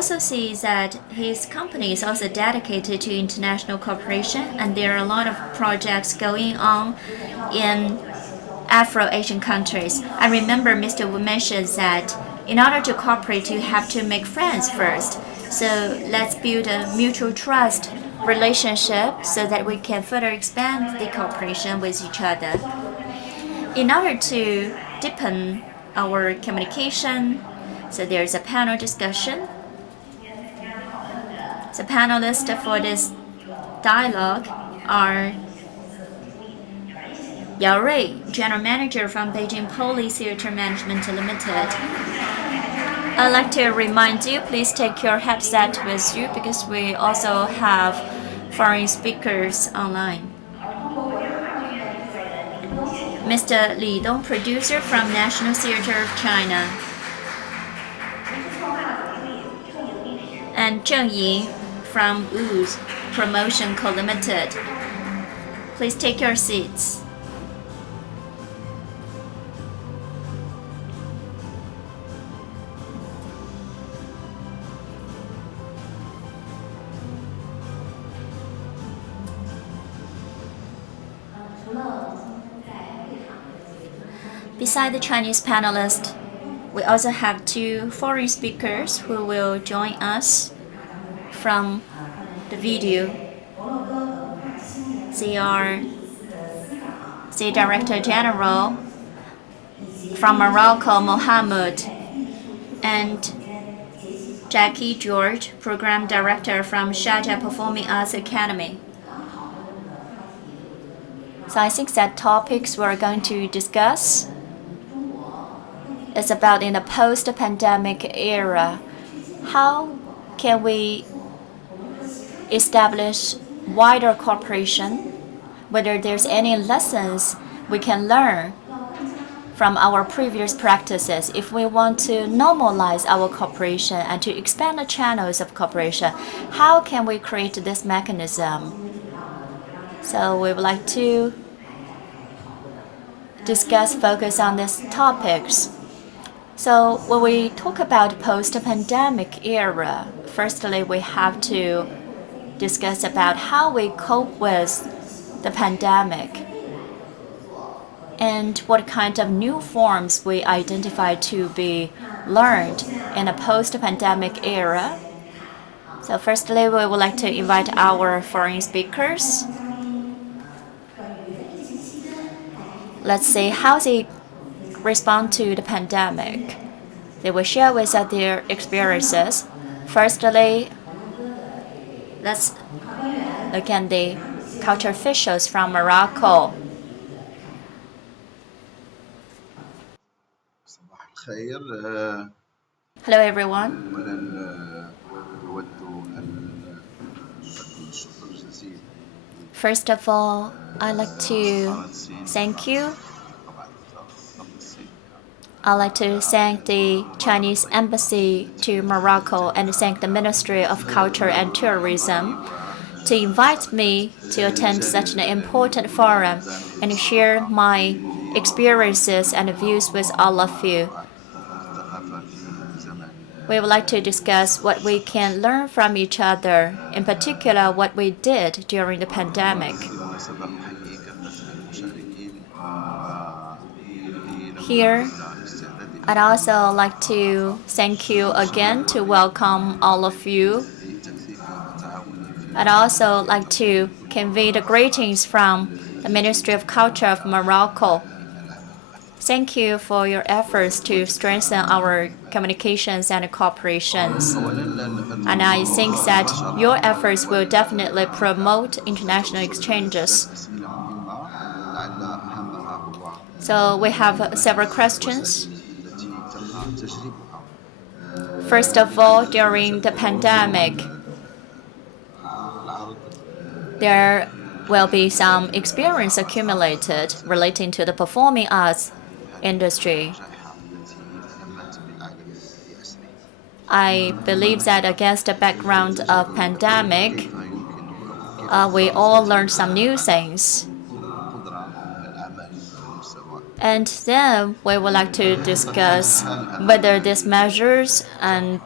also see that his company is also dedicated to international cooperation, and there are a lot of projects going on in Afro-Asian countries. I remember Mr. Wu mentioned that in order to cooperate, you have to make friends first. So let's build a mutual trust relationship so that we can further expand the cooperation with each other. In order to deepen our communication, so there's a panel discussion. The panelists for this dialogue are Yao Rui, General Manager from Beijing Police Theater Management Limited. I'd like to remind you, please take your headset with you because we also have foreign speakers online. Mr. Li Dong, producer from National Theater of China. And Zheng Yi from Wu's Promotion Co. Limited. Please take your seats. Beside the Chinese panelists, we also have two foreign speakers who will join us from the video. They are the Director General from Morocco, Mohammed, and Jackie George, Program Director from Sharjah Performing Arts Academy. So I think that topics we're going to discuss is about in the post-pandemic era. How can we establish wider cooperation? Whether there's any lessons we can learn from our previous practices if we want to normalize our cooperation and to expand the channels of cooperation. How can we create this mechanism? So we would like to focus on these topics. So when we talk about post-pandemic era, firstly, we have to discuss about how we cope with the pandemic and what kind of new forms we identify to be learned in a post-pandemic era. So firstly, we would like to invite our foreign speakers. Let's see how they respond to the pandemic. They will share with us their experiences. Firstly, let's look at the culture officials from Morocco. Hello, everyone. First of all, I'd like to thank you. I'd like to thank the Chinese Embassy to Morocco and thank the Ministry of Culture and Tourism to invite me to attend such an important forum and share my experiences and views with all of you. We would like to discuss what we can learn from each other, in particular what we did during the pandemic. Here, I'd also like to thank you again to welcome all of you. I'd also like to convey the greetings from the Ministry of Culture of Morocco. Thank you for your efforts to strengthen our communications and cooperations. And I think that your efforts will definitely promote international exchanges. So we have several questions. First of all, during the pandemic, there will be some experience accumulated relating to the performing arts industry. I believe that against the background of pandemic, we all learned some new things. And then we would like to discuss whether these measures and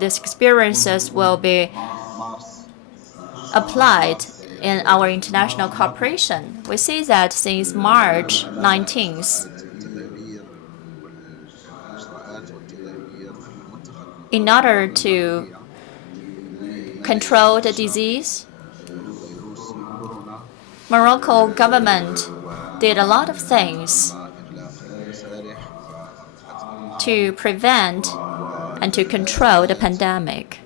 these experiences will be applied in our international cooperation. We see that since March 19th, in order to control the disease, Morocco government did a lot of things to prevent and to control the pandemic.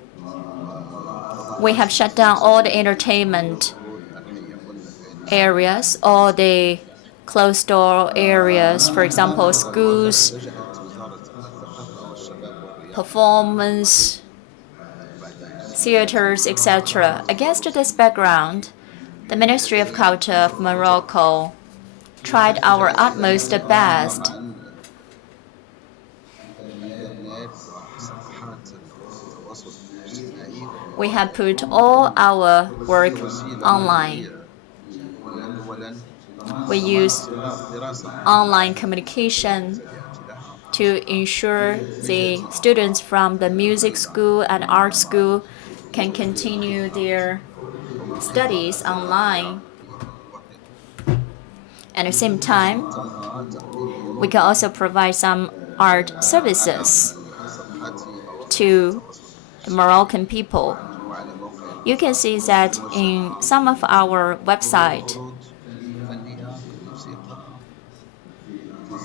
We have shut down all the entertainment areas, all the closed door areas, for example, schools, performance, theaters, etc. Against this background, the Ministry of Culture of Morocco tried our utmost best we have put all our work online. We use online communication to ensure the students from the music school and art school can continue their studies online. At the same time, we can also provide some art services to the Moroccan people. You can see that in some of our website,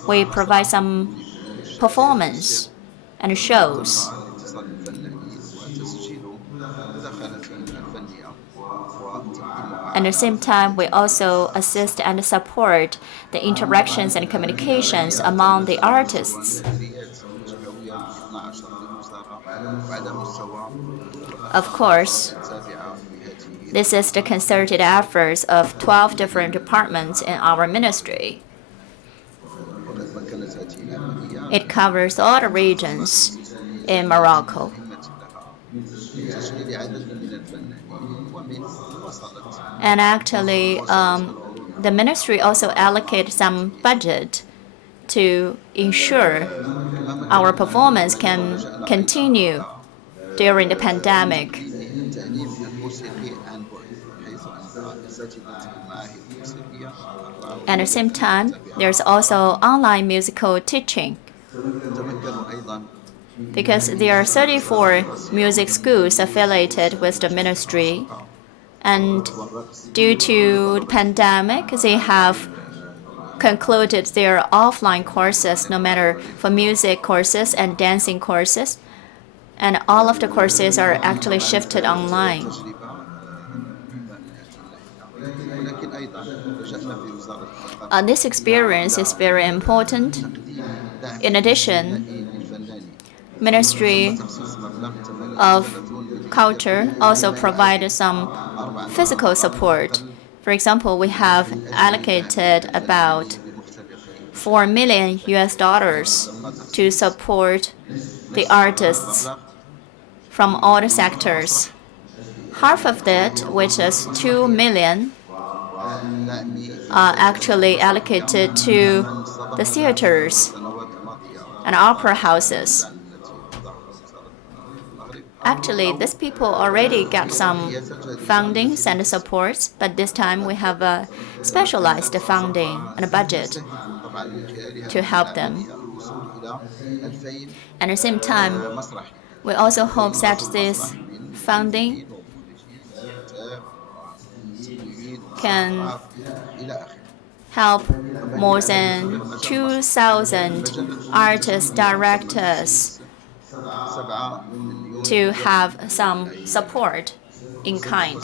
we provide some performance and shows. At the same time, we also assist and support the interactions and communications among the artists. Of course, this is the concerted efforts of 12 different departments in our ministry. It covers all the regions in Morocco. And actually, the ministry also allocated some budget to ensure our performance can continue during the pandemic. At the same time, there's also online musical teaching because there are 34 music schools affiliated with the ministry, and due to the pandemic, they have concluded their offline courses, no matter for music courses and dancing courses, and all of the courses are actually shifted online. This experience is very important. In addition, Ministry of Culture also provided some physical support. For example, we have allocated about $4 million to support the artists from all the sectors. Half of that, which is $2 million, are actually allocated to the theaters and opera houses. Actually, these people already got some fundings and supports, but this time we have a specialized funding and a budget to help them. At the same time, we also hope that this funding can help more than 2,000 artist directors to have some support in kind.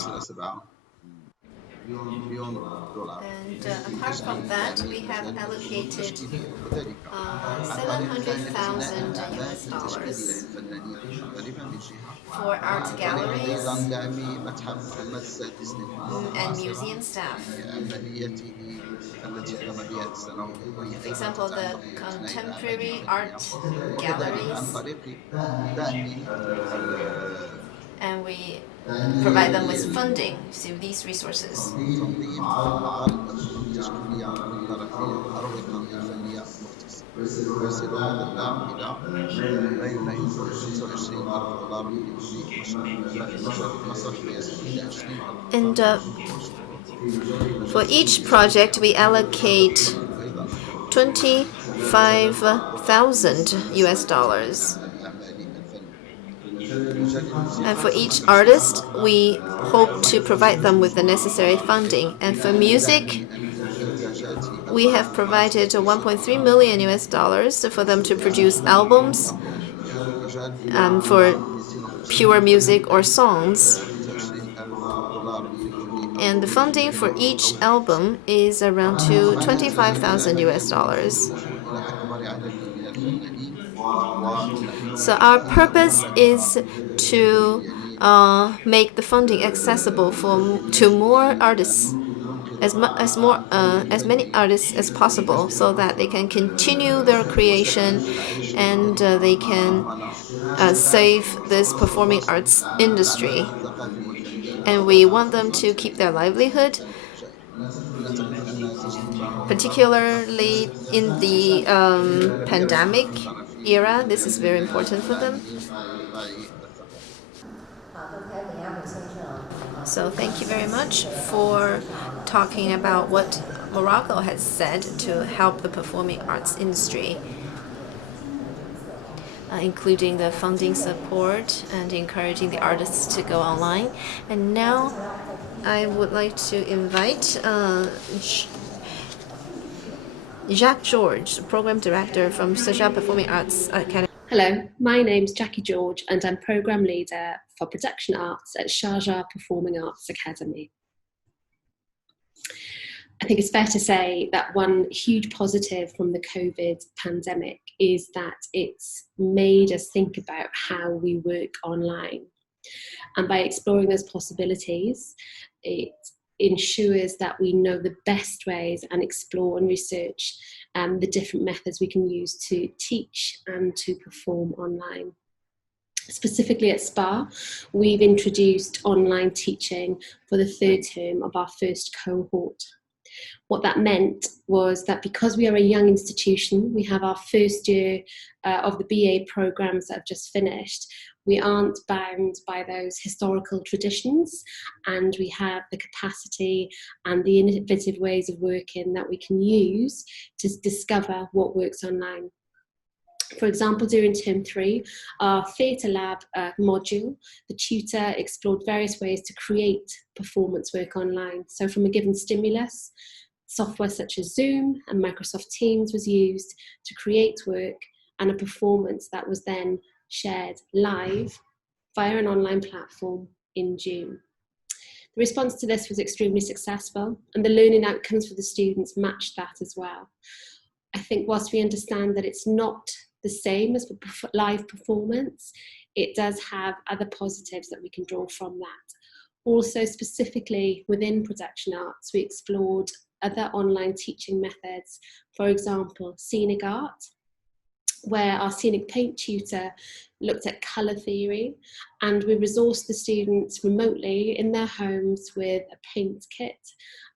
And apart from that, we have allocated $700,000 for art galleries and museum staff. For example, the contemporary art galleries, and we provide them with funding through these resources. يصل هذا الدعم إلى ما يناهز $25,000 في مصر إلى 20,000 And دولار في مصر. for each project, we allocate نريد أيضا 25,000 US dollars. الأعمال الفنية. في مجال And الموسيقى for each سبق artist, أشرنا we hope to provide them with the necessary أيضا funding. And for لدعم music, الإنتاجات we have provided 1.3 million US dollars for them to produce albums في مجال for pure السينما music or songs. 25,000 دولار في كل And the ألبوم funding for each أو كاسيت. album is around to 25,000 US dollars. إلى أكبر عدد من الفنانين وغنائهم. So our purpose is to make the funding accessible to more artists, as many artists as possible, so that they can continue their creation and they can save this performing arts industry. And we want them to keep their livelihood, نعتقد أن تجربة particularly in the pandemic era. This is very important for them. الإيقاع الثقافي. So thank you very much for talking about what Morocco has said to help the performing arts industry, including the funding support and encouraging the artists to go online. And now I would like to invite Jacques George, Program Director from Sharjah Performing Arts Academy. Hello, my name's Jackie George and I'm Programme Leader for Production Arts at Sharjah Performing Arts Academy. I think it's fair to say that one huge positive from the COVID pandemic is that it's made us think about how we work online. And by exploring those possibilities, it ensures that we know the best ways and explore and research the different methods we can use to teach and to perform online. Specifically at SPA, we've introduced online teaching for the third term of our first cohort. What that meant was that because we are a young institution, we have our first year of the BA programs that have just finished, we aren't bound by those historical traditions, and we have the capacity and the innovative ways of working that we can use to discover what works online. For example, during term 3, our Theatre Lab module, the tutor explored various ways to create performance work online. So from a given stimulus, software such as Zoom and Microsoft Teams was used to create work and a performance that was then shared live via an online platform in June. The response to this was extremely successful, and the learning outcomes for the students matched that as well. I think whilst we understand that it's not the same as live performance, it does have other positives that we can draw from that. Also, specifically within production arts, we explored other online teaching methods, for example, scenic art, where our scenic paint tutor looked at colour theory, and we resourced the students remotely in their homes with a paint kit,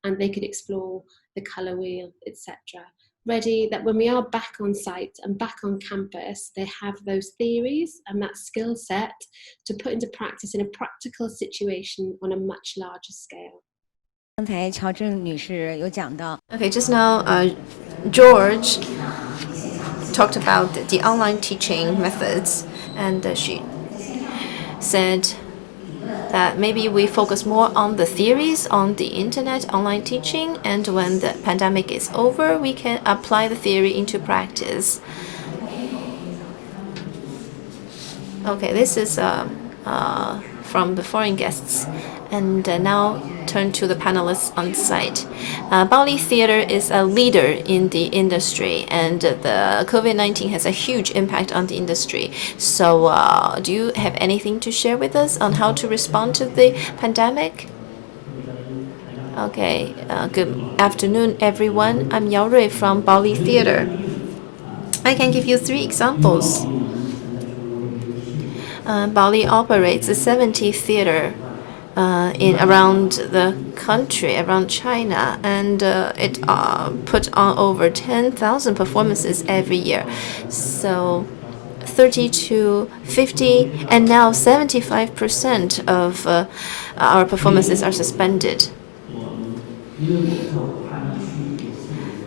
and they could explore the colour wheel, etc. Ready that when we are back on site and back on campus, they have those theories and that skill set to put into practice in a practical situation on a much larger scale. Okay, just now, George talked about the online teaching methods, and she said that maybe we focus more on the theories on the internet online teaching, and when the pandemic is over, we can apply the theory into practice. Okay, this is from the foreign guests. And now turn to the panelists on site. Baoli Theater is a leader in the industry, and the COVID-19 has a huge impact on the industry. So do you have anything to share with us on how to respond to the pandemic? Okay, good afternoon, everyone. I'm Yao Rui from Baoli Theater. I can give you 3 examples. Baoli operates a 70 theater in around the country, around China, and it put on over 10,000 performances every year. So 30 to 50, and now 75% of our performances are suspended.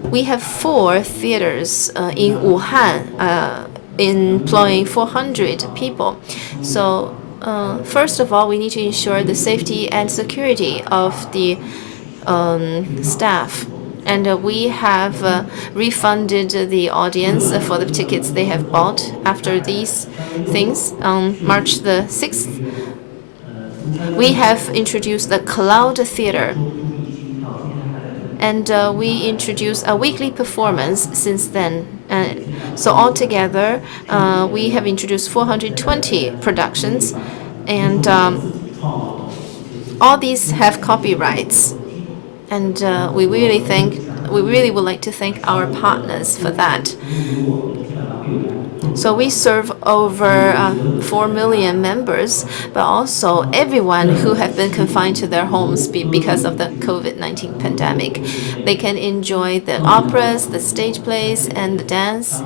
We have 4 theaters in Wuhan, employing 400 people. So first of all, we need to ensure the safety and security of the staff. And we have refunded the audience for the tickets they have bought after these things. On March the 6th, we have introduced the Cloud Theater. And we introduced a weekly performance since then. So altogether, we have introduced 420 productions, and all these have copyrights. And we really would like to thank our partners for that. So we serve over 4 million members, but also everyone who have been confined to their homes because of the COVID-19 pandemic. They can enjoy the operas, the stage plays, and the dance.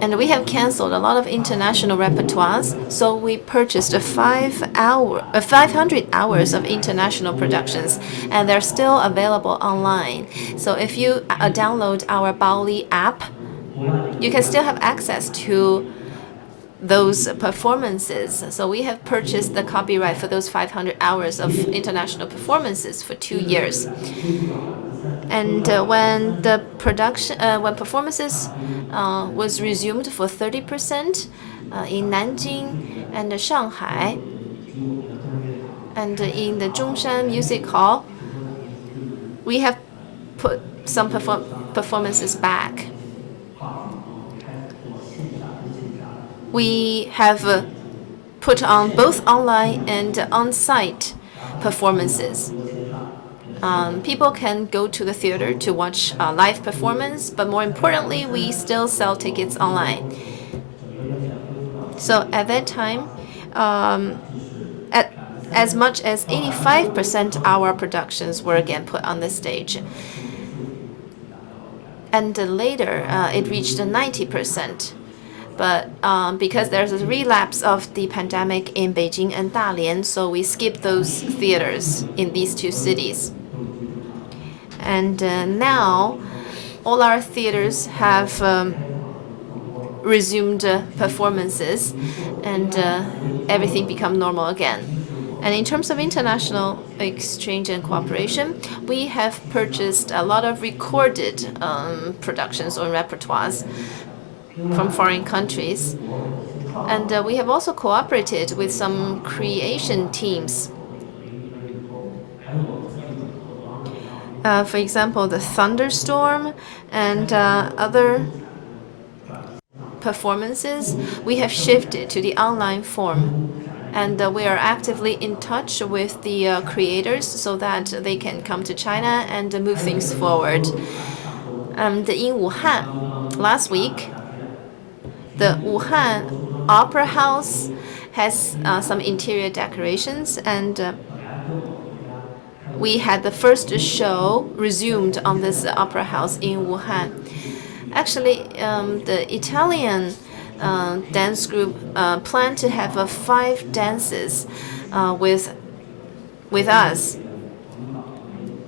And we have canceled a lot of international repertoires, so we purchased 500 hours of international productions, and they're still available online. So if you download our Baoli app, you can still have access to those performances. So we have purchased the copyright for those 500 hours of international performances for 2 years. And when the when performances was resumed for 30% in Nanjing and Shanghai, and in the Zhongshan Music Hall, we have put some performances back. We have put on both online and on-site performances. People can go to the theater to watch a live performance, but more importantly, we still sell tickets online. So at that time, as much as 85% of our productions were again put on the stage. And later, it reached 90%. But because there's a relapse of the pandemic in Beijing and Dalian, so we skipped those theaters in these 2 cities. And now, all our theaters have resumed performances, and everything become normal again. And in terms of international exchange and cooperation, we have purchased a lot of recorded productions or repertoires from foreign countries. And we have also cooperated with some creation teams. For example, the Thunderstorm and other performances, we have shifted to the online form. And we are actively in touch with the creators so that they can come to China and move things forward. In Wuhan, last week, the Wuhan Opera House has some interior decorations, and we had the first show resumed on this opera house in Wuhan. Actually, the Italian dance group planned to have 5 dances with us,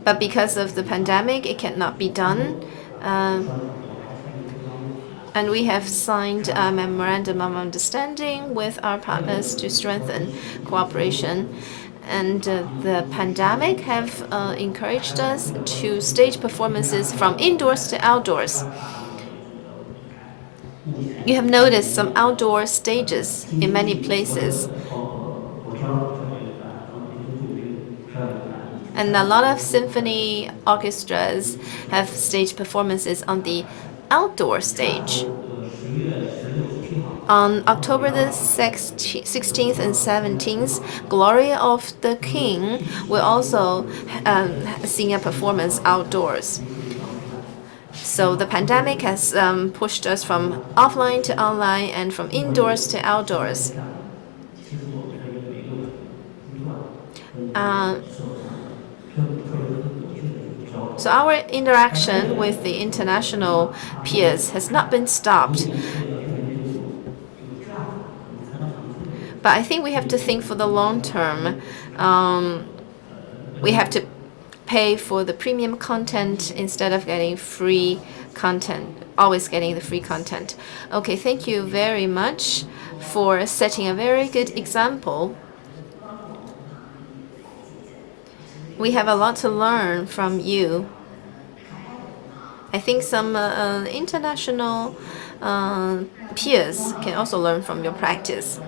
but because of the pandemic, it cannot be done. And we have signed a memorandum of understanding with our partners to strengthen cooperation. And the pandemic have encouraged us to stage performances from indoors to outdoors. You have noticed some outdoor stages in many places. And a lot of symphony orchestras have stage performances on the outdoor stage. On October the 16th and 17th, Glory of the King will also sing a performance outdoors. So the pandemic has pushed us from offline to online and from indoors to outdoors. So our interaction with the international peers has not been stopped. But I think we have to think for the long term. We have to pay for the premium content instead of getting free content, always getting the free content. Okay, thank you very much for setting a very good example. We have a lot to learn from you. I think some international peers can also learn from your practice.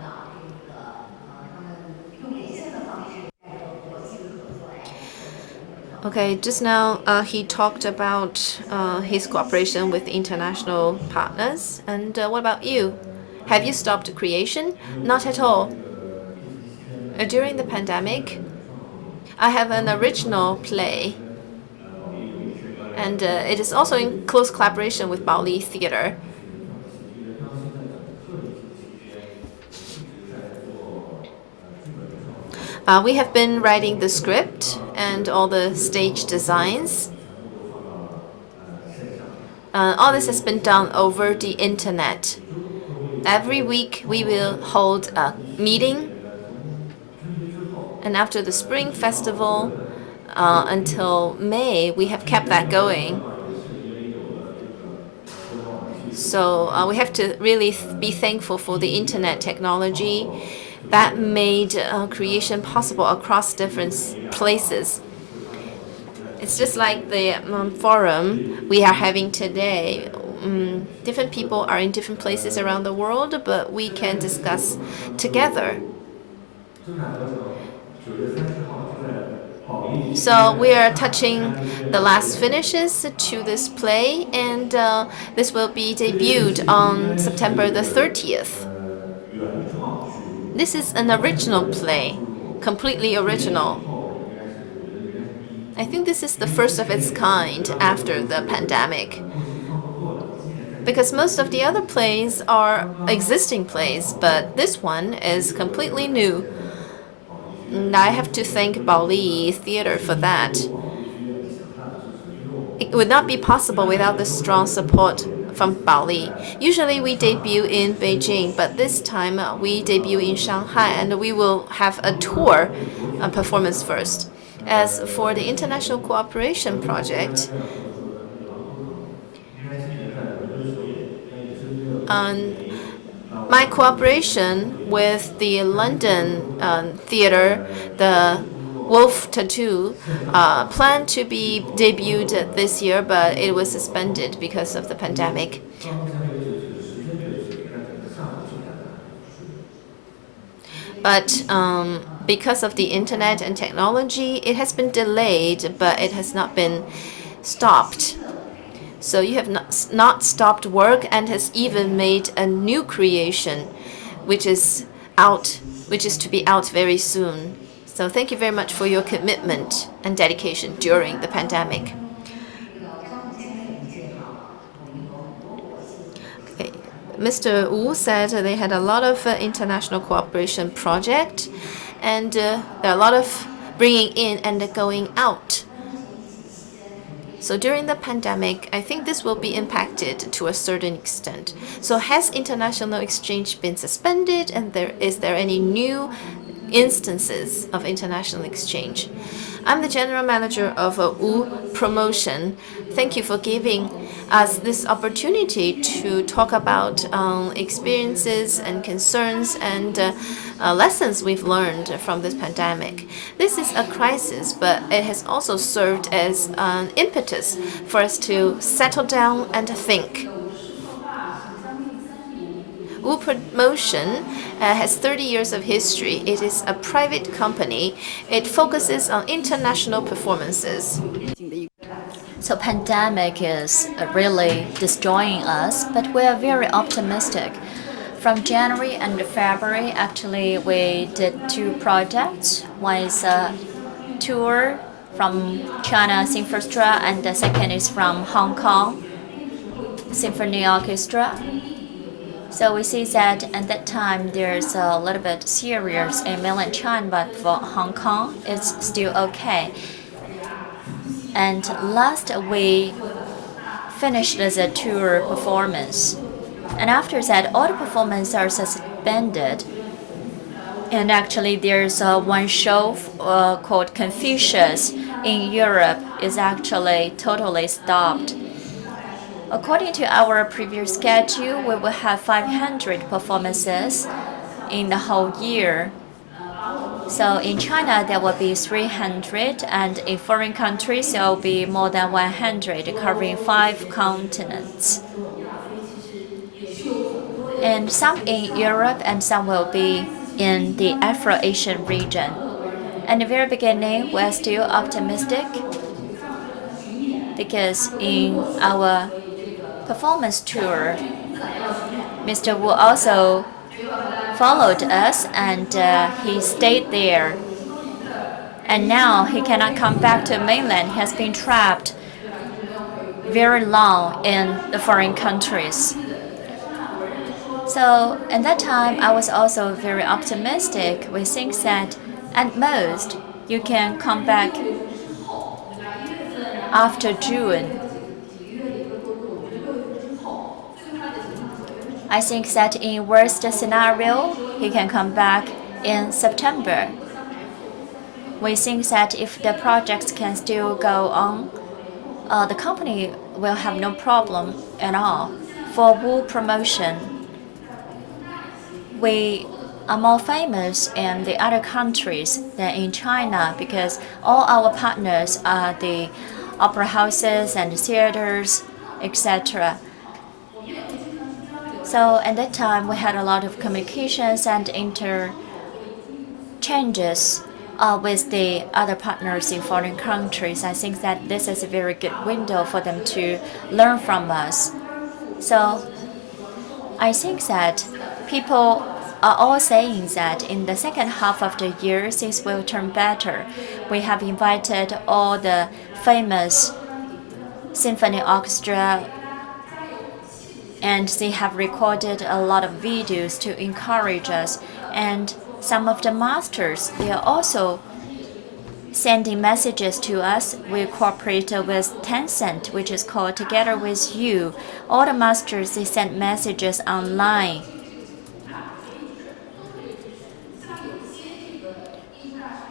Okay, just now he talked about his cooperation with international partners. And what about you? Have you stopped creation? Not at all. During the pandemic, I have an original play, and it is also in close collaboration with Baoli Theater. We have been writing the script and all the stage designs. All this has been done over the internet. Every week we will hold a meeting, and after the Spring Festival until May, we have kept that going. So we have to really be thankful for the internet technology that made creation possible across different places. It's just like the forum we are having today. Different people are in different places around the world, but we can discuss together. So we are touching the last finishes to this play, and this will be debuted on September the 30th. This is an original play, completely original. I think this is the first of its kind after the pandemic. Because most of the other plays are existing plays, but this one is completely new. And I have to thank Baoli Theater for that. It would not be possible without the strong support from Baoli. Usually we debut in Beijing, but this time we debut in Shanghai, and we will have a tour performance first. As for the international cooperation project, my cooperation with the London theater, the Wolf Tattoo, planned to be debuted this year, but it was suspended because of the pandemic. But because of the internet and technology, it has been delayed, but it has not been stopped. So you have not stopped work and has even made a new creation, which is to be out very soon. So thank you very much for your commitment and dedication during the pandemic. Okay. Mr. Wu said they had a lot of international cooperation project, and there are a lot of bringing in and going out. So during the pandemic, I think this will be impacted to a certain extent. So has international exchange been suspended, and is there any new instances of international exchange? I'm the general manager of Wu Promotion. Thank you for giving us this opportunity to talk about experiences and concerns and lessons we've learned from this pandemic. This is a crisis, but it has also served as an impetus for us to settle down and think. Wu Promotion has 30 years of history. It is a private company. It focuses on international performances. So pandemic is really destroying us, but we are very optimistic. From January and February, actually, we did 2 projects. One is a tour from China Symphony Orchestra, and the second is from Hong Kong Symphony Orchestra. So we see that at that time there's a little bit serious in mainland China, but for Hong Kong it's still okay. And last we finished the tour performance, and after that all the performances are suspended. And actually there's one show called Confucius in Europe is actually totally stopped. According to our previous schedule, we will have 500 performances in the whole year. So in China, there will be 300, and in foreign countries, there will be more than 100, covering 5 continents. And some in Europe, and some will be in the Afro-Asian region. At the very beginning, we're still optimistic because in our performance tour, Mr. Wu also followed us, and he stayed there. And now he cannot come back to mainland. He has been trapped very long in the foreign countries. So at that time, I was also very optimistic. We think that at most you can come back after June. I think that in worst scenario, he can come back in September. We think that if the projects can still go on, the company will have no problem at all. For Wu promotion, we are more famous in the other countries than in China because all our partners are the opera houses and theaters, etc. So at that time, we had a lot of communications and interchanges with the other partners in foreign countries. I think that this is a very good window for them to learn from us. So I think that people are all saying that in the second half of the year, things will turn better. We have invited all the famous symphony orchestra, and they have recorded a lot of videos to encourage us. And some of the masters, they are also sending messages to us. We cooperate with Tencent, which is called Together With You. All the masters, they send messages online.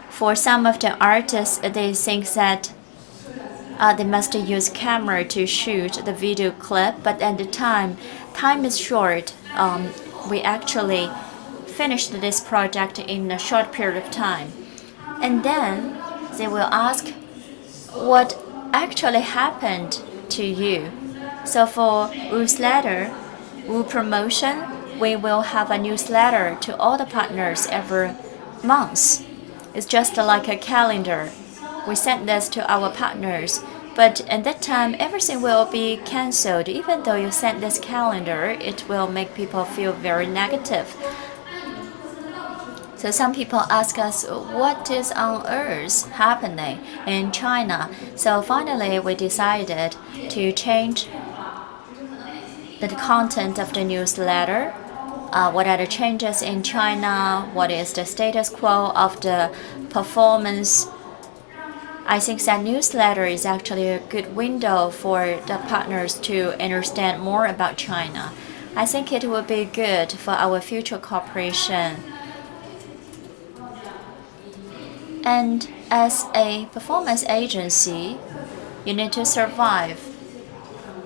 For some of the artists, they think that they must use camera to shoot the video clip, but at the time is short. We actually finished this project in a short period of time. And then they will ask what actually happened to you. So for newsletter, Wu promotion, we will have a newsletter to all the partners every month. It's just like a calendar. We send this to our partners, but at that time everything will be cancelled. Even though you send this calendar, it will make people feel very negative. So some people ask us, what is on earth happening in China? So finally we decided to change the content of the newsletter. What are the changes in China? What is the status quo of the performance? I think that newsletter is actually a good window for the partners to understand more about China. I think it will be good for our future cooperation. And as a performance agency, you need to survive.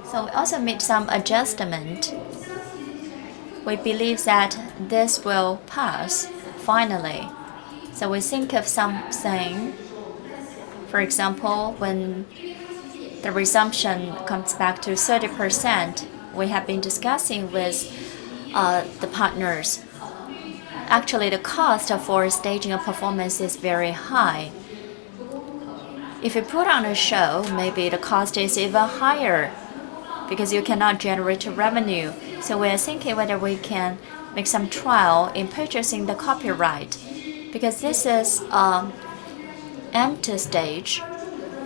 So we also made some adjustment. We believe that this will pass finally. So we think of something. For example, when the resumption comes back to 30%, we have been discussing with the partners. Actually, the cost for staging a performance is very high. If you put on a show, maybe the cost is even higher because you cannot generate revenue. So we are thinking whether we can make some trial in purchasing the copyright, because this is empty stage.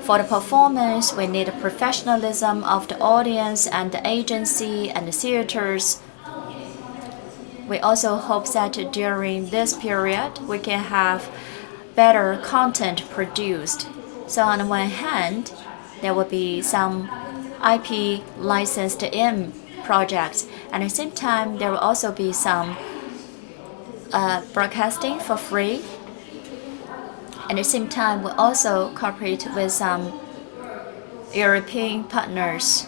For the performance, we need the professionalism of the audience and the agency and the theaters. we also hope that during this period we can have better content produced. So on the one hand, there will be some IP licensed in projects, and at the same time there will also be some broadcasting for free. At the same time, we also cooperate with some European partners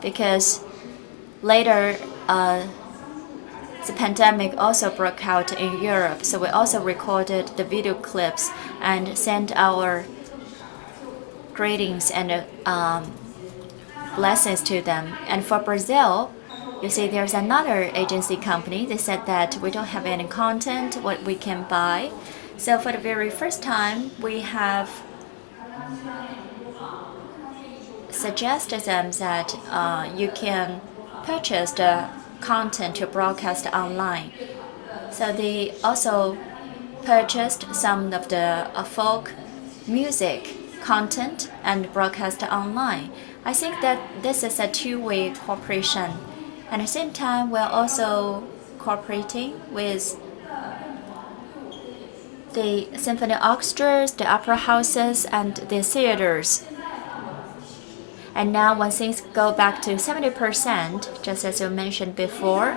because later the pandemic also broke out in Europe, so we also recorded the video clips and sent our greetings and blessings to them. And for Brazil, you see, there's another agency company. They said that we don't have any content, what we can buy. So for the very first time, we have suggested them that you can purchase the content to broadcast online. So they also purchased some of the folk music content and broadcast online. I think that this is a two-way cooperation. At the same time, we're also cooperating with the symphony orchestras, the opera houses, and the theaters. And now when things go back to 70%, just as you mentioned before,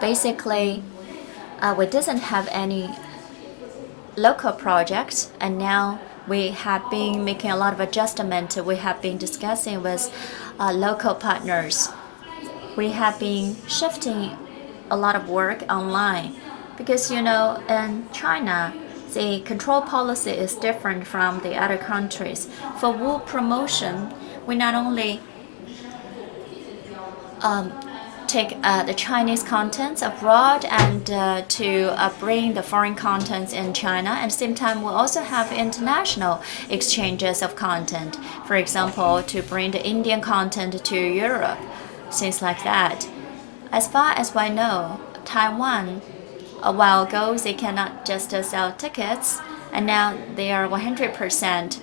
basically we didn't have any local projects, and now we have been making a lot of adjustment. We have been discussing with local partners. We have been shifting a lot of work online because, you know, in China, the control policy is different from the other countries. For wool promotion, we not only take the Chinese contents abroad and to bring the foreign contents in China. At the same time, we also have international exchanges of content. For example, to bring the Indian content to Europe, things like that. As far as I know, Taiwan, a while ago, they cannot just sell tickets, and now they are 100%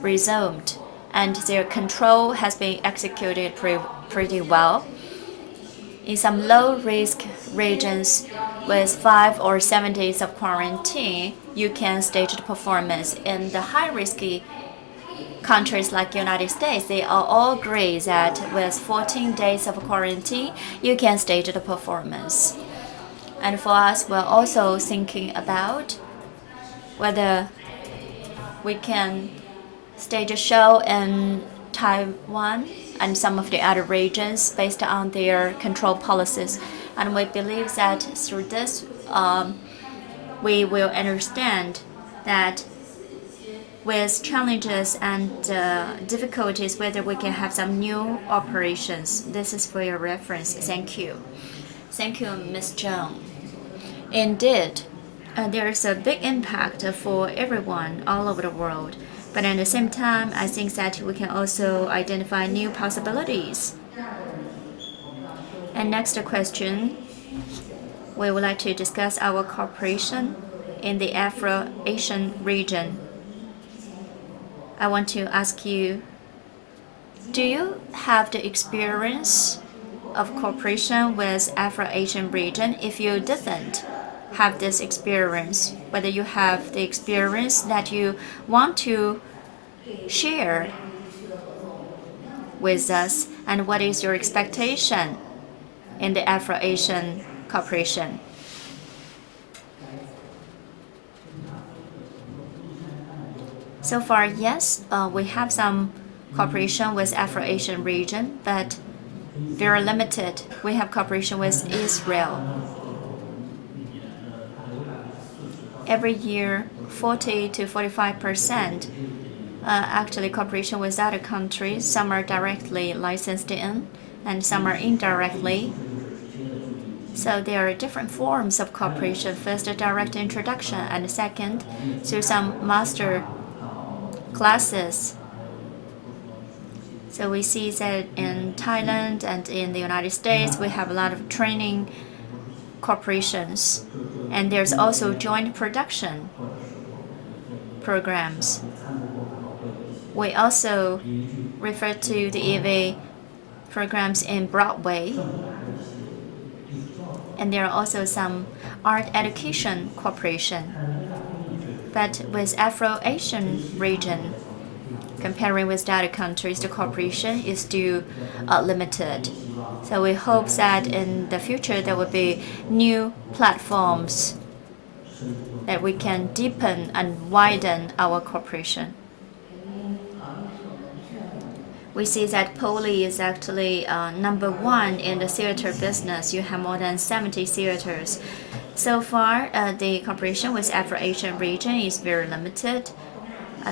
resumed, and their control has been executed pretty well. In some low-risk regions with 5 or 7 days of quarantine, you can stage the performance. In the high-risky countries like United States, they all agree that with 14 days of quarantine, you can stage the performance. And for us, we're also thinking about whether we can stage a show in Taiwan and some of the other regions based on their control policies. And we believe that through this, we will understand that with challenges and difficulties, whether we can have some new operations. This is for your reference. Thank you. Thank you, Ms. Zhang. Indeed, there is a big impact for everyone all over the world. But at the same time, I think that we can also identify new possibilities. And next question, we would like to discuss our cooperation in the Afro-Asian region. I want to ask you, do you have the experience of cooperation with Afro-Asian region? If you didn't have this experience, whether you have the experience that you want to share with us, and what is your expectation in the Afro-Asian cooperation? So far, yes, we have some cooperation with Afro-Asian region, but very limited. We have cooperation with Israel. Every year, 40 to 45% actually cooperation with other countries. Some are directly licensed in, and some are indirectly. So there are different forms of cooperation. First, a direct introduction, and second, through some master classes. So we see that in Thailand and in the United States, we have a lot of training corporations, and there's also joint production programs. We also refer to the EV programs in Broadway, and there are also some art education cooperation. But with Afro-Asian region, comparing with the other countries, the cooperation is still limited. So we hope that in the future there will be new platforms that we can deepen and widen our cooperation. We see that Poland is actually #1 in the theater business. You have more than 70 theaters. So far, the cooperation with Afro-Asian region is very limited.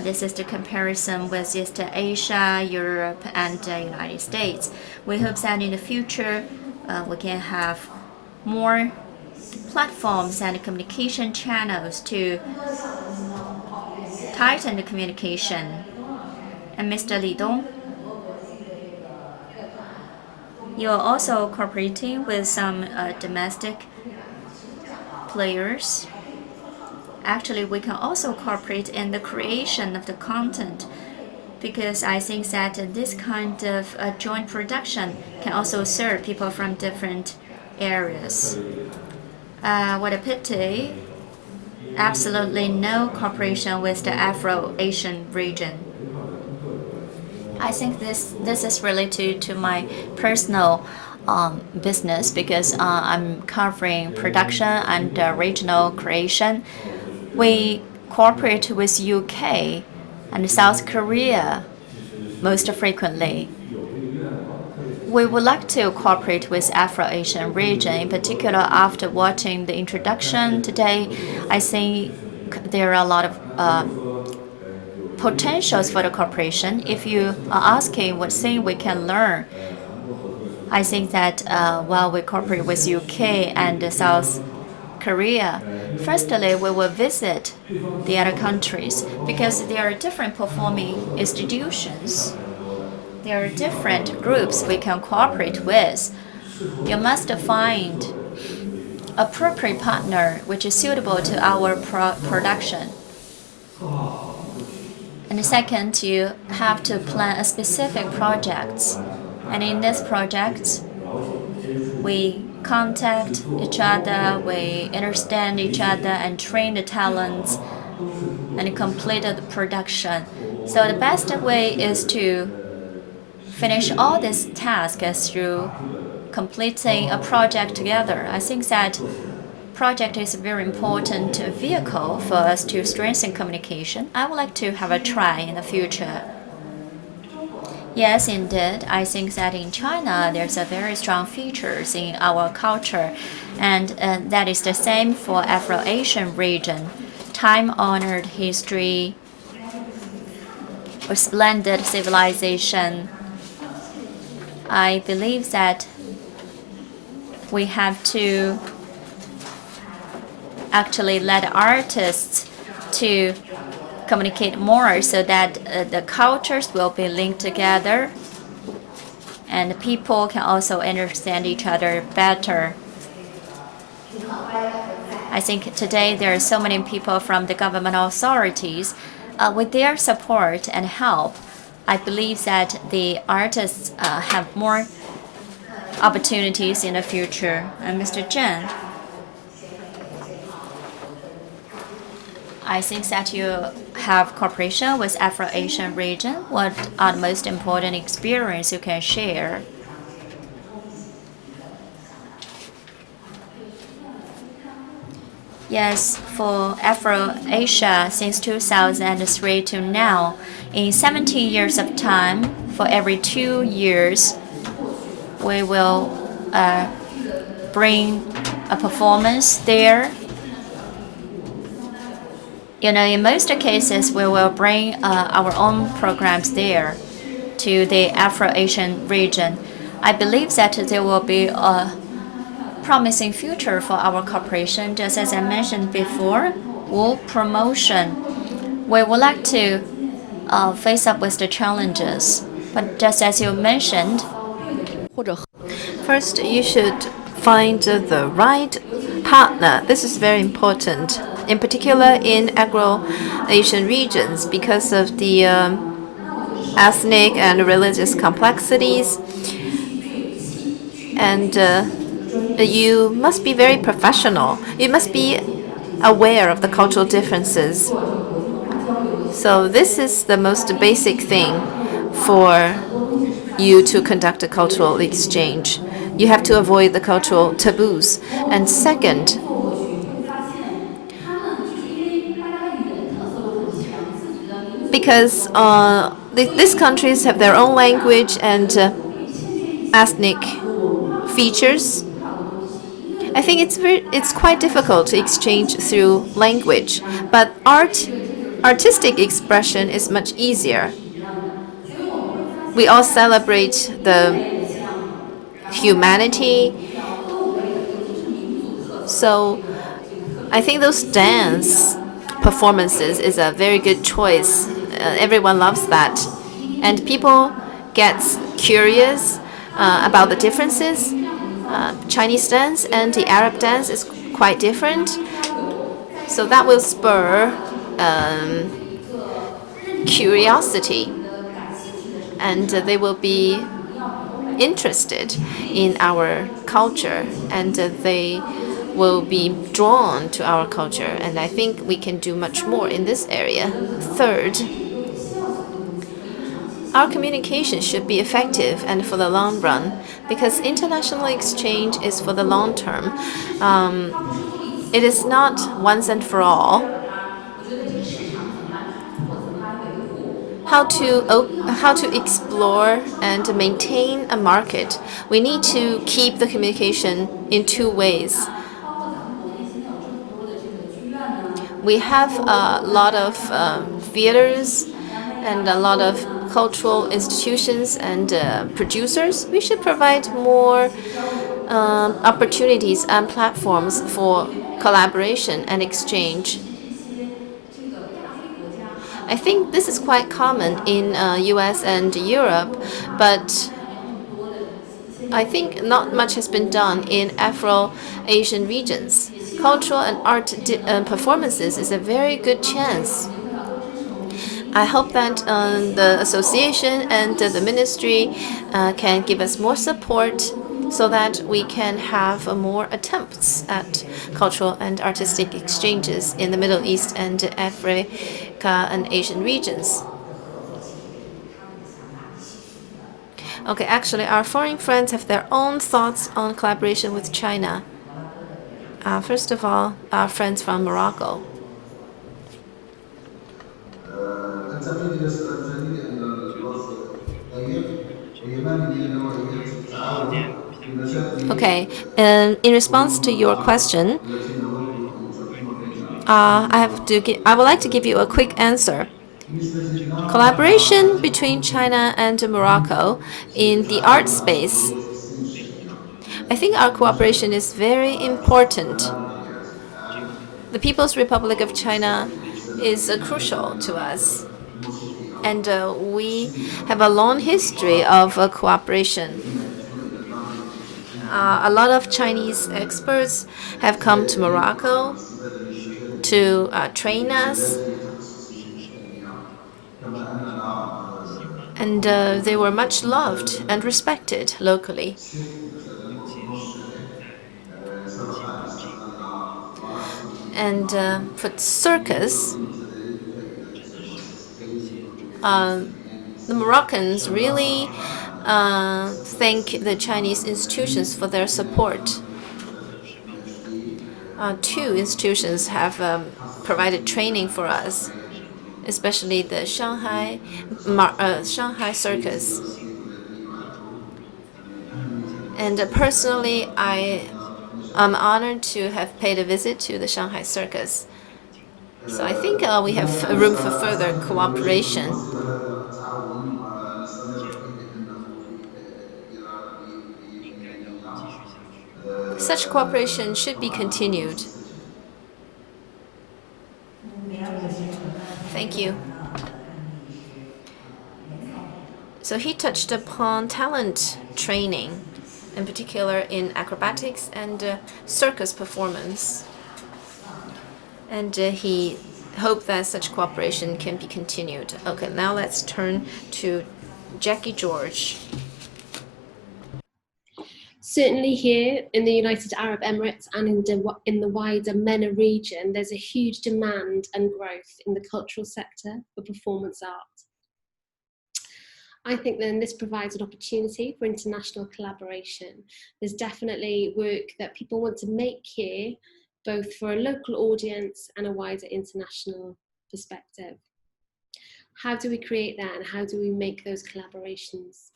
This is the comparison with East Asia, Europe, and the United States. We hope that in the future we can have more platforms and communication channels to tighten the communication. And Mr. Li Dong, you are also cooperating with some domestic players. Actually, we can also cooperate in the creation of the content, because I think that this kind of joint production can also serve people from different areas. What a pity. Absolutely no cooperation with the Afro-Asian region. I think this is related to my personal business, because I'm covering production and regional creation. We cooperate with UK and South Korea most frequently. We would like to cooperate with Afro-Asian region, in particular after watching the introduction today. I think there are a lot of potentials for the cooperation. If you are asking what thing we can learn, I think that while we cooperate with UK and South Korea, firstly, we will visit the other countries, because there are different performing institutions. There are different groups we can cooperate with. You must find appropriate partner which is suitable to our production. And second, you have to plan a specific projects. And in this project, we contact each other, we understand each other and train the talents and complete the production. So the best way is to finish all these tasks through completing a project together. I think that project is a very important vehicle for us to strengthen communication. I would like to have a try in the future. Yes, indeed. I think that in China, there's a very strong features in our culture, and that is the same for Afro-Asian region. Time-honored history, a splendid civilization. I believe that we have to actually let artists to communicate more, so that the cultures will be linked together and people can also understand each other better. I think today there are so many people from the government authorities. With their support and help, I believe that the artists have more opportunities in the future. And Mr. Chen, I think that you have cooperation with Afro-Asian region. What are the most important experience you can share? Yes, for Afro-Asia since 2003 to now, in 17 years of time, for every 2 years, we will bring a performance there. You know, in most cases, we will bring our own programs there to the Afro-Asian region. I believe that there will be a promising future for our cooperation. Just as I mentioned before, world promotion. We would like to face up with the challenges. But just as you mentioned, first you should find the right partner. This is very important, in particular in Afro-Asian regions, because of the ethnic and religious complexities. and you must be very professional. You must be aware of the cultural differences. So this is the most basic thing for you to conduct a cultural exchange. You have to avoid the cultural taboos. And second, because these countries have their own language and ethnic features, I think it's quite difficult to exchange through language. But artistic expression is much easier. We all celebrate the humanity, so I think those dance performances is a very good choice. Everyone loves that, and people get curious about the differences. Chinese dance and the Arab dance is quite different, so that will spur curiosity, and they will be interested in our culture, and they will be drawn to our culture. And I think we can do much more in this area. Third, our communication should be effective and for the long run, because international exchange is for the long term. It is not once and for all. How to explore and maintain a market, we need to keep the communication in two ways. We have a lot of theaters and a lot of cultural institutions and producers. We should provide more opportunities and platforms for collaboration and exchange. I think this is quite common in US and Europe, but I think not much has been done in Afro-Asian regions. Cultural and art performances is a very good chance. I hope that the association and the ministry can give us more support so that we can have more attempts at cultural and artistic exchanges in the Middle East and Africa and Asian regions. Okay, actually, our foreign friends have their own thoughts on collaboration with China. First of all, our friends from Morocco. أنت أبديت إلى سؤال ثاني لأن اللفظ طيب ويماني نوعية التعاون في مجال Okay, and in response to your question, التي نود أن تكون بين I would like to give you a quick answer. بالنسبة لنا Collaboration between China and Morocco in the art space, قضية الصين الشهيرة I think our cooperation is very important. استقلال الهيئات الآن The People's Republic of China تستهدف is مجتمعين crucial to us, الموسيقية and we التصويرية have a long history of cooperation. الذين يأتون إلى المغرب لتقديم A lot of Chinese experts have come to Morocco والاستفادة من شهادة to train us, ذات تخصص متنوعة كما أننا and they were much loved and respected locally. السيرك مثلا وفي سبق أن استقلنا فرنسا And for circus, المبتدئين بفائدة مؤسستين مستقلتين the Moroccans really thank the Chinese institutions for their support. Two institutions have provided training for us, especially the Shanghai Circus. And personally, I am honored to have paid a visit to the Shanghai Circus. So I think we have room for further cooperation. هذا التعاون ونستمر فيه لأنه في إرادة لبلادنا Such cooperation should be continued. Thank you. So he touched upon talent training, in particular in acrobatics and circus performance. And he hoped that such cooperation can be continued. Okay, now let's turn to Jackie George. Certainly here in the United Arab Emirates and in the wider MENA region, there's a huge demand and growth in the cultural sector for performance art. I think then this provides an opportunity for international collaboration. There's definitely work that people want to make here, both for a local audience and a wider international perspective. How do we create that and how do we make those collaborations?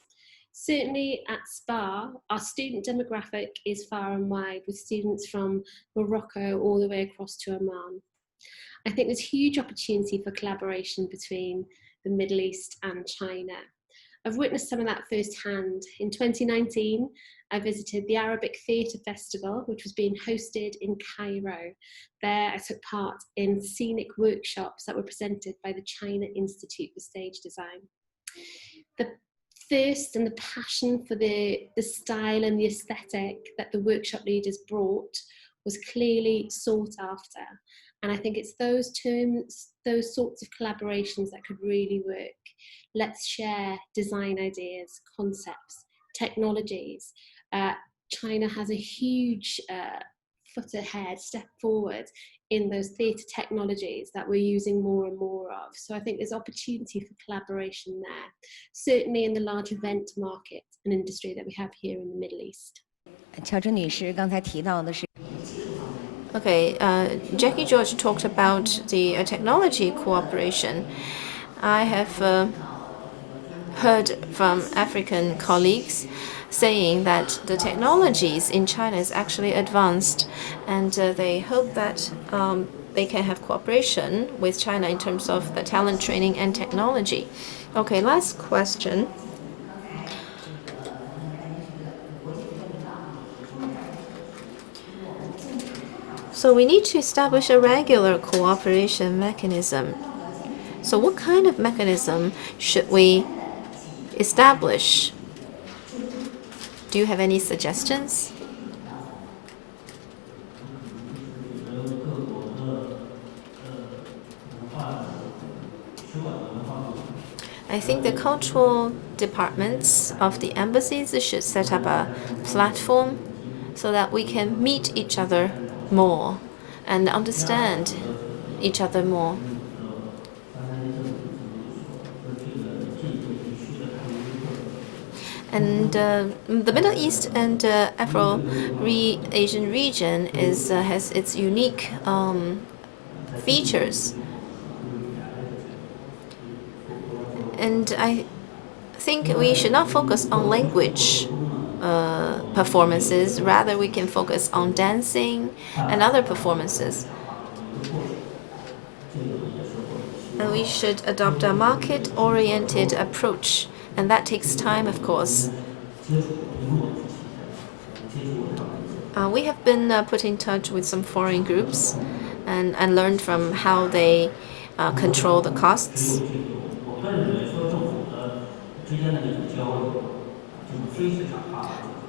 Certainly at SPA, our student demographic is far and wide, with students from Morocco all the way across to Oman. I think there's huge opportunity for collaboration between the Middle East and China. I've witnessed some of that firsthand. In 2019, I visited the Arabic Theatre Festival, which was being hosted in Cairo. There, I took part in scenic workshops that were presented by the China Institute for Stage Design. The thirst and the passion for the style and the aesthetic that the workshop leaders brought was clearly sought after. And I think it's those sorts of collaborations that could really work. Let's share design ideas, concepts, technologies. China has a huge foot ahead, step forward in those theatre technologies that we're using more and more of. So I think there's opportunity for collaboration there, certainly in the large event market and industry that we have here in the Middle East. Okay, Jackie George talked about the technology cooperation. I have heard from African colleagues saying that the technologies in China is actually advanced, and they hope that they can have cooperation with China in terms of the talent training and technology. Okay, last question. So we need to establish a regular cooperation mechanism. So what kind of mechanism should we establish? Do you have any suggestions? I think the cultural departments of the embassies should set up a platform so that we can meet each other more and understand each other more. And the Middle East and Afro-Asian region has its unique features. And I think we should not focus on language performances. Rather, we can focus on dancing and other performances. And we should adopt a market-oriented approach. And that takes time, of course. We have been put in touch with some foreign groups and learned from how they control the costs.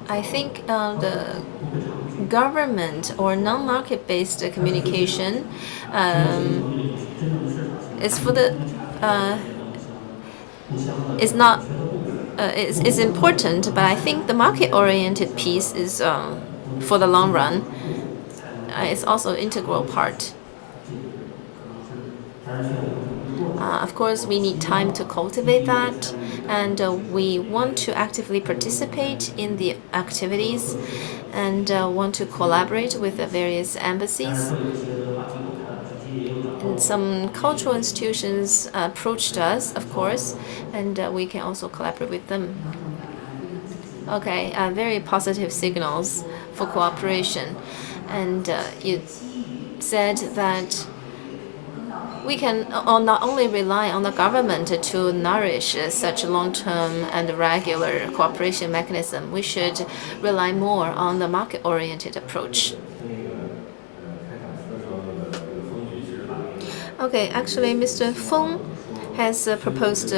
I think the government or non-market-based communication is for the is important, but I think the market-oriented piece is for the long run. It's also an integral part. Of course, we need time to cultivate that, and we want to actively participate in the activities and want to collaborate with the various embassies. And some cultural institutions approached us, of course, and we can also collaborate with them. Okay, very positive signals for cooperation. And you said that we can not only rely on the government to nourish such long-term and regular cooperation mechanism, we should rely more on the market-oriented approach. Okay, actually, Mr. Feng has proposed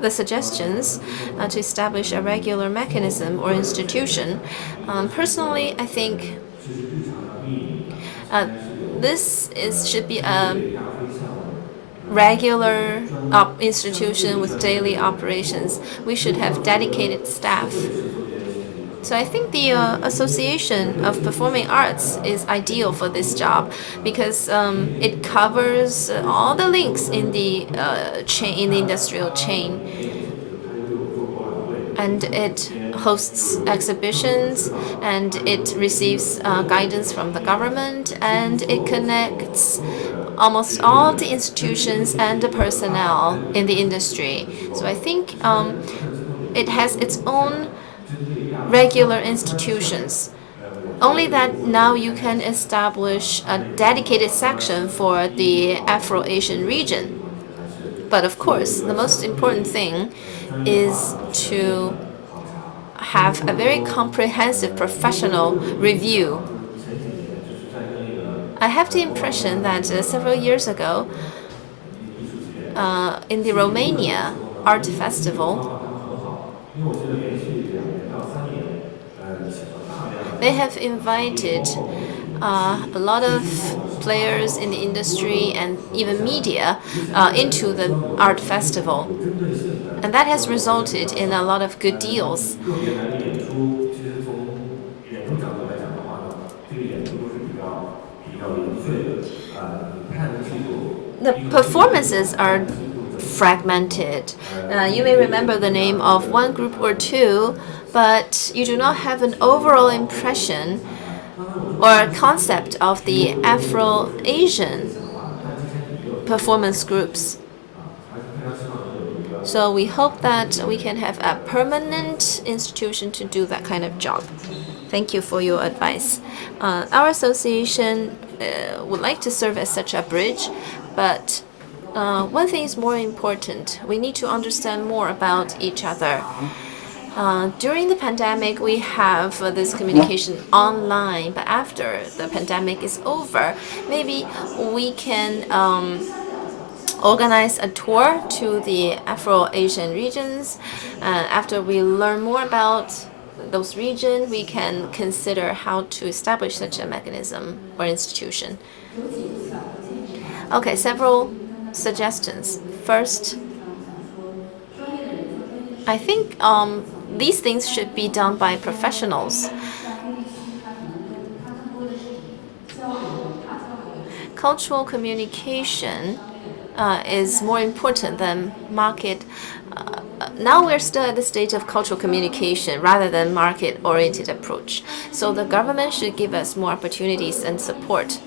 the suggestions to establish a regular mechanism or institution. Personally, I think should be a regular institution with daily operations. We should have dedicated staff So I think the Association of Performing Arts is ideal for this job because it covers all the links in the chain, in the industrial chain, and it hosts exhibitions, and it receives guidance from the government, and it connects almost all the institutions and the personnel in the industry. So I think it has its own regular institutions. Only that now you can establish a dedicated section for the Afro-Asian region. But of course, the most important thing is to have a very comprehensive professional review. I have the impression that several years ago, in the Romania Art Festival, they have invited a lot of players in the industry and even media into the art festival. And that has resulted in a lot of good deals. The performances are fragmented. You may remember the name of one group or two, but you do not have an overall impression or concept of the Afro-Asian performance groups. So we hope that we can have a permanent institution to do that kind of job. Thank you for your advice. Our association would like to serve as such a bridge, but one thing is more important. We need to understand more about each other. During the pandemic, we have this communication online, but after the pandemic is over, maybe we can organize a tour to the Afro-Asian regions. After we learn more about those regions, we can consider how to establish such a mechanism or institution. Okay, several suggestions. First, I think these things should be done by professionals. Cultural communication is more important than market. Now we're still at the stage of cultural communication rather than market-oriented approach. So the government should give us more opportunities and support.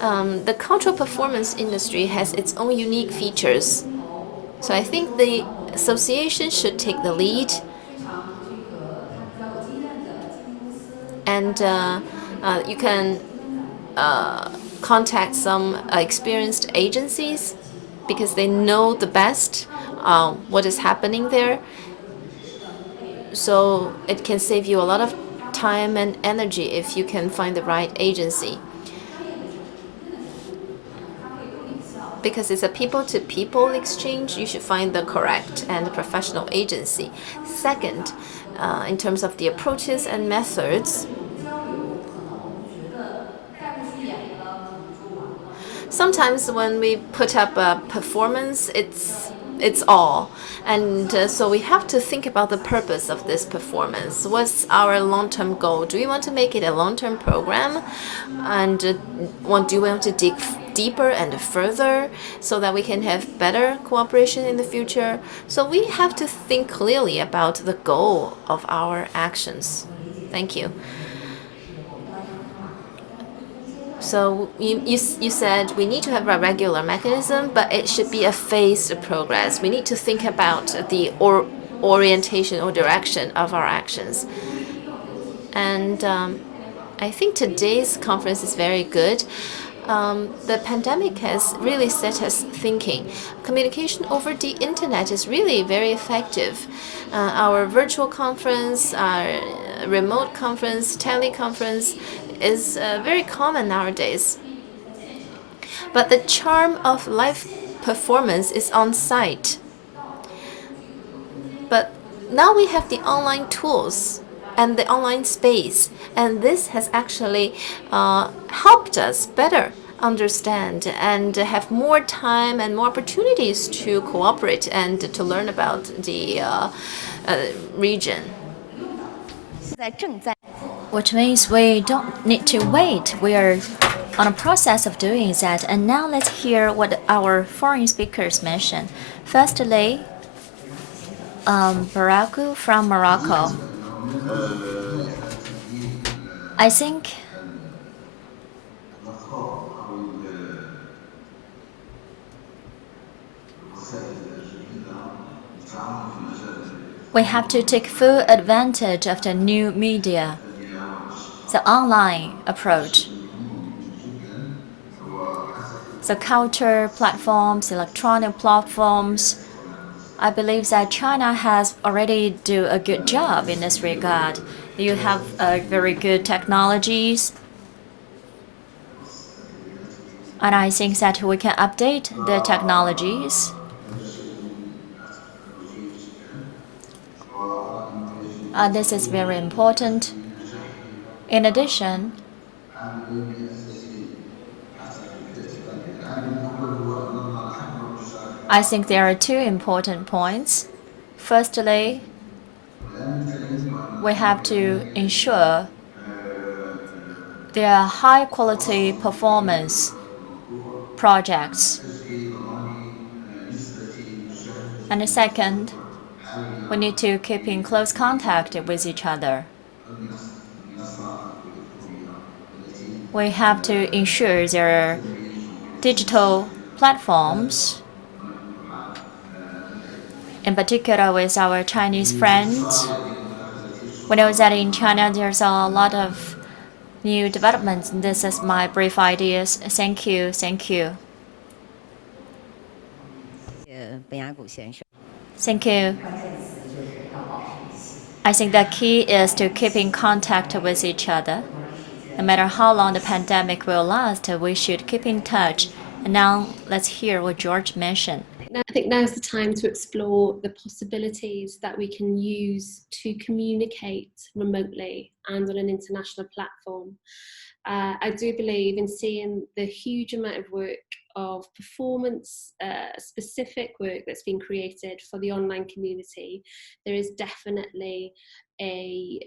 The cultural performance industry has its own unique features. So I think the association should take the lead, and you can contact some experienced agencies because they know the best what is happening there. So it can save you a lot of time and energy if you can find the right agency. Because it's a people-to-people exchange, you should find the correct and professional agency. Second, in terms of the approaches and methods, sometimes when we put up a performance, it's all. And so we have to think about the purpose of this performance. What's our long-term goal? Do we want to make it a long-term program? And do we want to dig deeper and further so that we can have better cooperation in the future? So we have to think clearly about the goal of our actions. Thank you. So you said we need to have a regular mechanism, but it should be a phased progress. We need to think about the orientation or direction of our actions. And I think today's conference is very good. The pandemic has really set us thinking. Communication over the internet is really very effective. Our virtual conference, our remote conference, teleconference is very common nowadays. But the charm of live performance is on site. But now we have the online tools and the online space, and this has actually helped us better understand and have more time and more opportunities to cooperate and to learn about the region. which means we don't need to wait. We are on a process of doing that. And now let's hear what our foreign speakers mentioned. Firstly, Baraku from Morocco. بالنسبة إن هو من الأسباب التي تؤدي I think الأفكار أو الوسائل الجديدة للتعامل في مجال we have to take full advantage of the new media, التالية والأشرطة the online approach, بشكل كبير جدا وحسب the culture platforms, electronic platforms. I believe that China has already do a good job in this regard. You have very good technologies, and I think that we can update the technologies. هذا الشيء البحث التكنولوجي بشكل وأرى أنه يجب This is very تصوير important. لنجاحه In addition, عاملين أساسيين حسب الاعتقاد. العامل الأول هو أن نضمن أكبر مشاركة I think there are two important points. Firstly, والعامل الثاني هو أن we have نضمن to كذلك ensure آه، there are high quality توسط في performance إدارة الموضوع projects. من أجل ضمان نسبة And the مشاهدة second, we حالية need to keep in close contact with each other. المنصات الإلكترونية التي We have to ensure there are ترويج وتسويق digital بشكل platforms, كما يقول حال الأكاديمية. in particular with our Chinese friends. باختصار يعني المداخلة We know that شكرا. in China there's a lot of new developments. This is my brief ideas. Thank you. Thank you. Thank you. I think the key is to keep in contact with each other. No matter how long the pandemic will last, we should keep in touch. And now let's hear what George mentioned. I think now's the time to explore the possibilities that we can use to communicate remotely and on an international platform. I do believe in seeing the huge amount of work of performance specific work that's been created for the online community. There is definitely a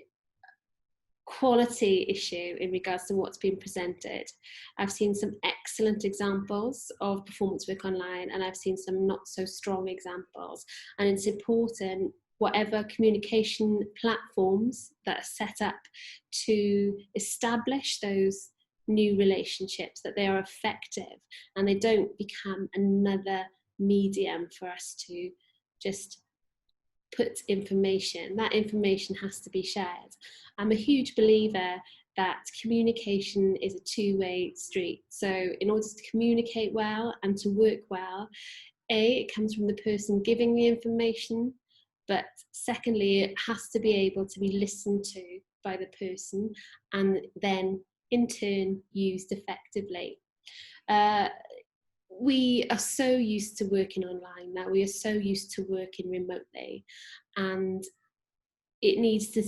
quality issue in regards to what's been presented. I've seen some excellent examples of performance work online, and I've seen some not so strong examples. And it's important, whatever communication platforms that are set up to establish those new relationships, that they are effective and they don't become another medium for us to just put information. That information has to be shared. I'm a huge believer that communication is a two-way street. So in order to communicate well and to work well, it comes from the person giving the information, but secondly, it has to be able to be listened to by the person and then in turn used effectively. We are so used to working online now. We are so used to working remotely, and it needs to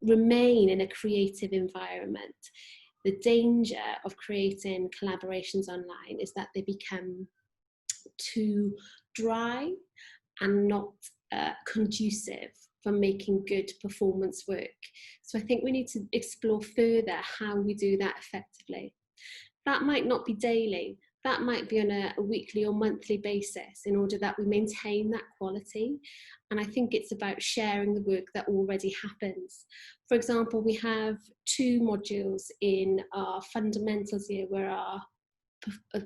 remain in a creative environment. The danger of creating collaborations online is that they become too dry and not conducive for making good performance work. So I think we need to explore further how we do that effectively. That might not be daily. That might be on a weekly or monthly basis in order that we maintain that quality. And I think it's about sharing the work that already happens. For example, we have 2 modules in our fundamentals year where our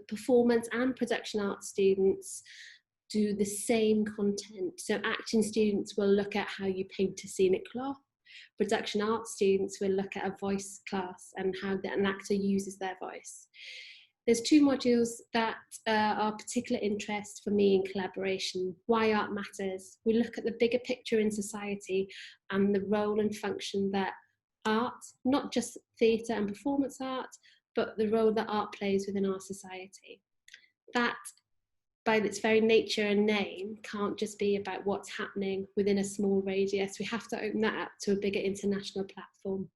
performance and production art students do the same content. So acting students will look at how you paint a scenic cloth. Production art students will look at a voice class and how an actor uses their voice. There's 2 modules that are of particular interest for me in collaboration. Why art matters. We look at the bigger picture in society and the role and function that art, not just theatre and performance art, but the role that art plays within our society. That, by its very nature and name, can't just be about what's happening within a small radius. We have to open that up to a bigger international platform.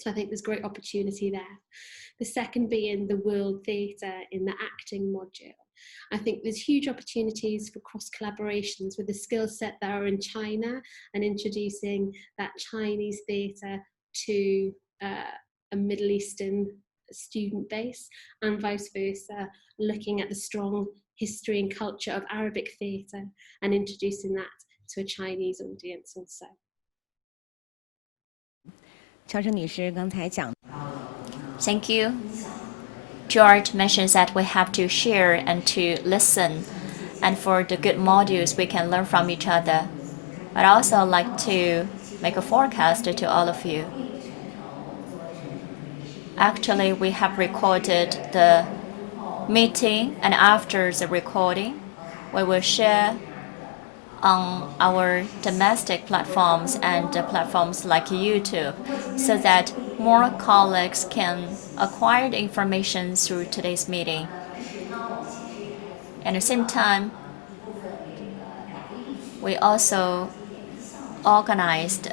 So I think there's great opportunity there. The second being the world theatre in the acting module. I think there's huge opportunities for cross collaborations with the skill set that are in China and introducing that Chinese theatre to a Middle Eastern student base, and vice versa, looking at the strong history and culture of Arabic theatre and introducing that to a Chinese audience also. 乔生女士刚才讲 Thank you. George mentions that we have to share and to listen, and for the good modules we can learn from each other. I'd also like to make a forecast to all of you. Actually, we have recorded the meeting, and after the recording, we will share on our domestic platforms and platforms like YouTube, so that more colleagues can acquire the information through today's meeting. At the same time, we also organized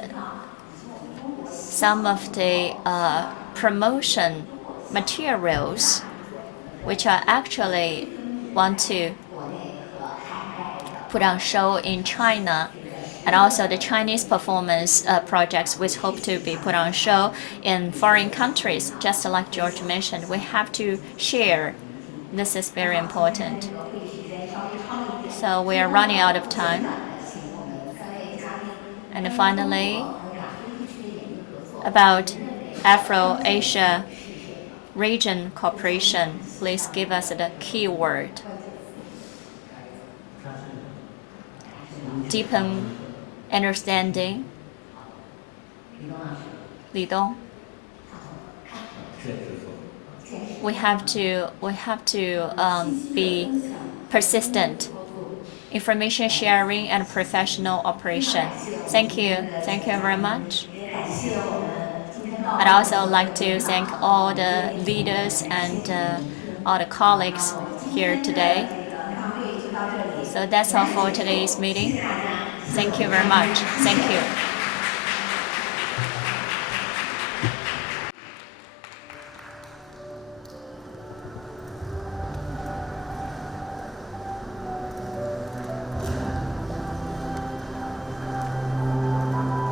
some of the promotion materials which I actually want to put on show in China, and also the Chinese performance projects which hope to be put on show in foreign countries. Just like George mentioned, we have to share. This is very important. So we are running out of time. And finally, about Afro-Asia region cooperation, please give us the keyword. Deepen understanding. Li Dong. We have to be persistent. Information sharing and professional operation. Thank you. Thank you very much. I'd also like to thank all the leaders and all the colleagues here today. So that's all for today's meeting. Thank you very much. Thank you.